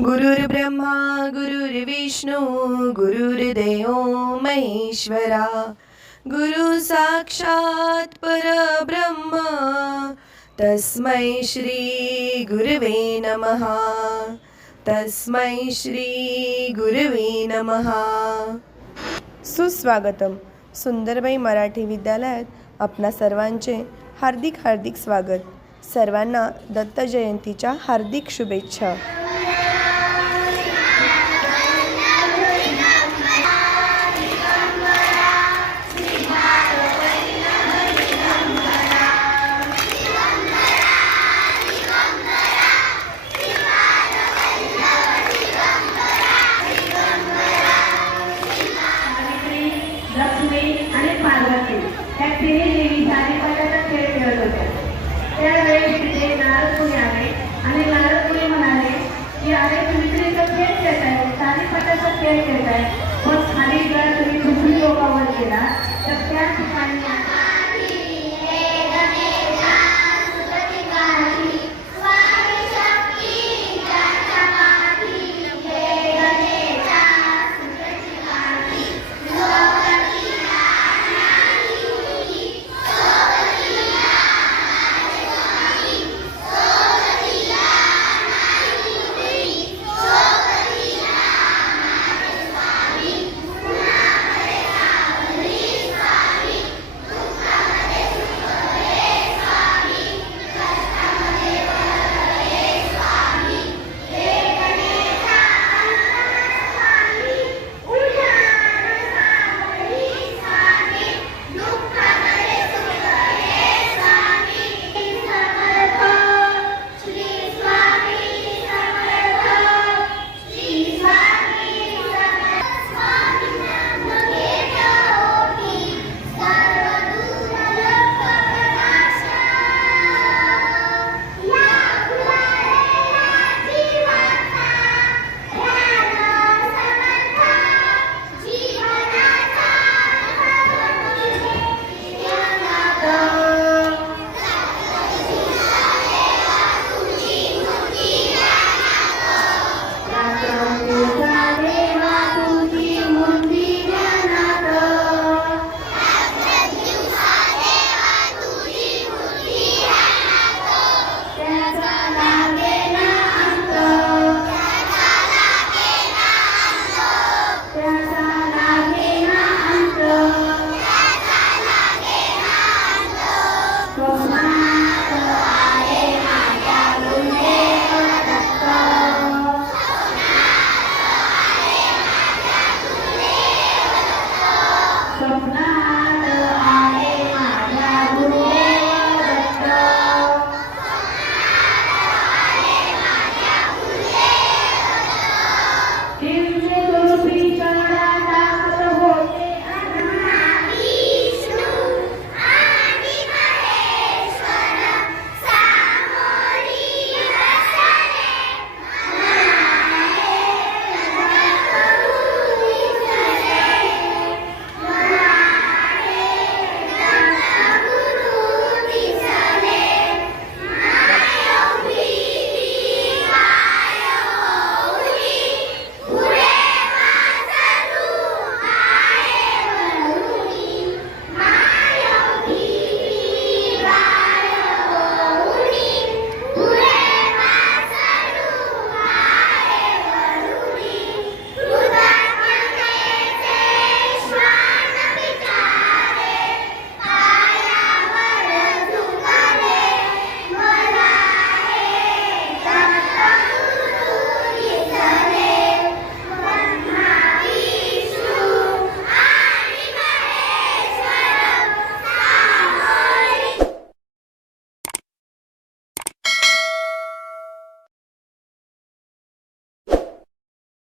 गुरुर्ब्रह्मा गुरुर्विष्णू गुरुर्देव महेश्वरा गुरु साक्षात परब्रह्म तस्मै श्री गुरुवे नमः तस्मै श्री गुरुवे नमः। सुस्वागतम। सुंदरबाई मराठी विद्यालयात आपणा सर्वांचे हार्दिक हार्दिक स्वागत। सर्वांना दत्त जयंतीच्या हार्दिक शुभेच्छा। आणि पार्वती या तिन्ही देवी सारीपाटाचा खेळ खेळत होत्या। त्यावेळी तिथे नारद मुनी आले आणि नारद मुनी म्हणाले की अरे तुम्ही तर खेळ खेळताय, सारीपाटाचा खेळ खेळताय, मग खाली जर तुम्ही दुसरी लोकांवर गेला तर त्या